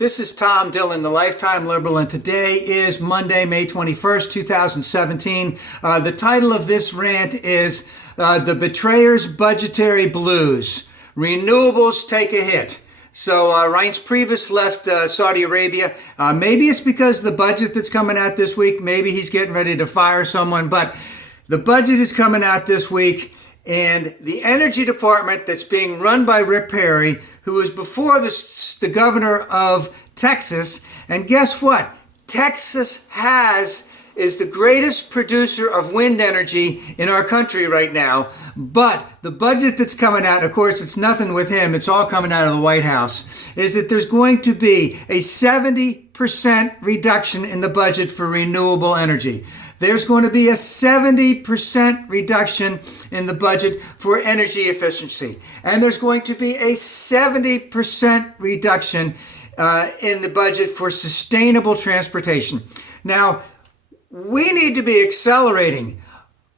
This is Tom Dillon, the Lifetime Liberal, and today is Monday, May 21st, 2017. The title of this rant is The Betrayer's Budgetary Blues. Renewables take a hit. So Reince Priebus left Saudi Arabia. Maybe it's because of the budget that's coming out this week. Maybe he's getting ready to fire someone. But the budget is coming out this week. And the Energy Department that's being run by Rick Perry, who was before the governor of Texas. And guess what? Texas is the greatest producer of wind energy in our country right now. But the budget that's coming out, of course, it's nothing with him. It's all coming out of the White House, is that there's going to be a 70% reduction in the budget for renewable energy. There's going to be a 70% reduction in the budget for energy efficiency. And there's going to be a 70% reduction in the budget for sustainable transportation. Now, we need to be accelerating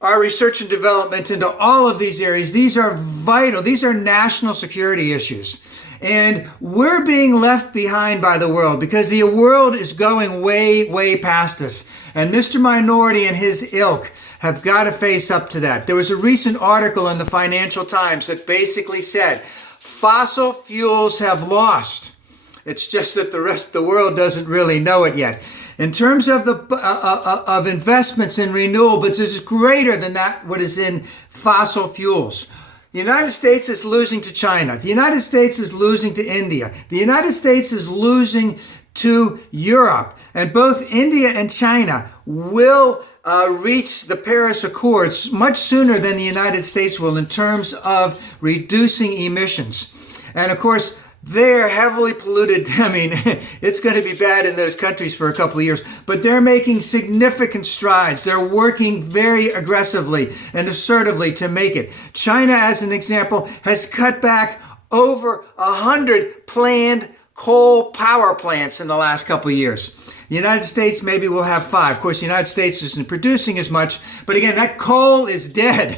our research and development into all of these areas. These are vital. These are national security issues. And we're being left behind by the world because the world is going way, way past us. And Mr. Minority and his ilk have got to face up to that. There was a recent article in the Financial Times that basically said, fossil fuels have lost. It's just that the rest of the world doesn't really know it yet. In terms of of investments in renewables, it's greater than what is in fossil fuels. The United States is losing to China. The United States is losing to India. The United States is losing to Europe. And both India and China will reach the Paris Accords much sooner than the United States will in terms of reducing emissions. And of course, they're heavily polluted. I mean, it's going to be bad in those countries for a couple of years, but they're making significant strides. They're working very aggressively and assertively to make it. China, as an example, has cut back over 100 planned coal power plants in the last couple of years. The United States maybe will have 5. Of course, the United States isn't producing as much, but again, that coal is dead.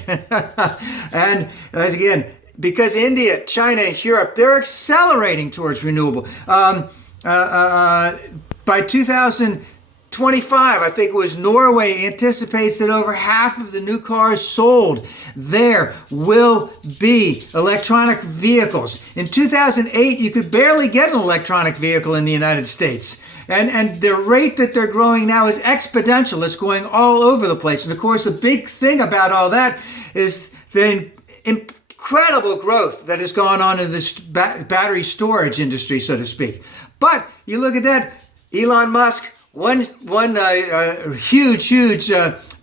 And again, because India, China, Europe, they're accelerating towards renewable. By 2025, I think it was Norway anticipates that over half of the new cars sold there will be electronic vehicles. In 2008, you could barely get an electronic vehicle in the United States. And the rate that they're growing now is exponential. It's going all over the place. And of course, the big thing about all that is the incredible growth that has gone on in this battery storage industry, so to speak. But you look at that, Elon Musk, one huge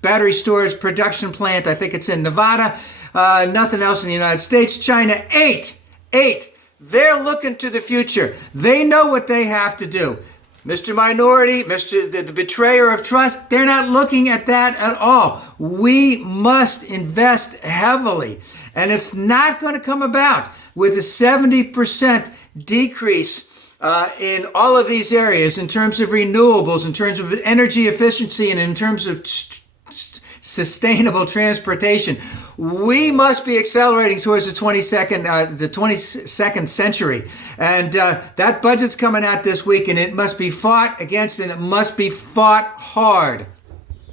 battery storage production plant. I think it's in Nevada. Nothing else in the United States. China, 8. They're looking to the future. They know what they have to do. Mr. Minority, the betrayer of trust, they're not looking at that at all. We must invest heavily. And it's not going to come about with a 70% decrease in all of these areas in terms of renewables, in terms of energy efficiency, and in terms of sustainable transportation. We must be accelerating towards the 22nd century. And that budget's coming out this week, and it must be fought against, and it must be fought hard.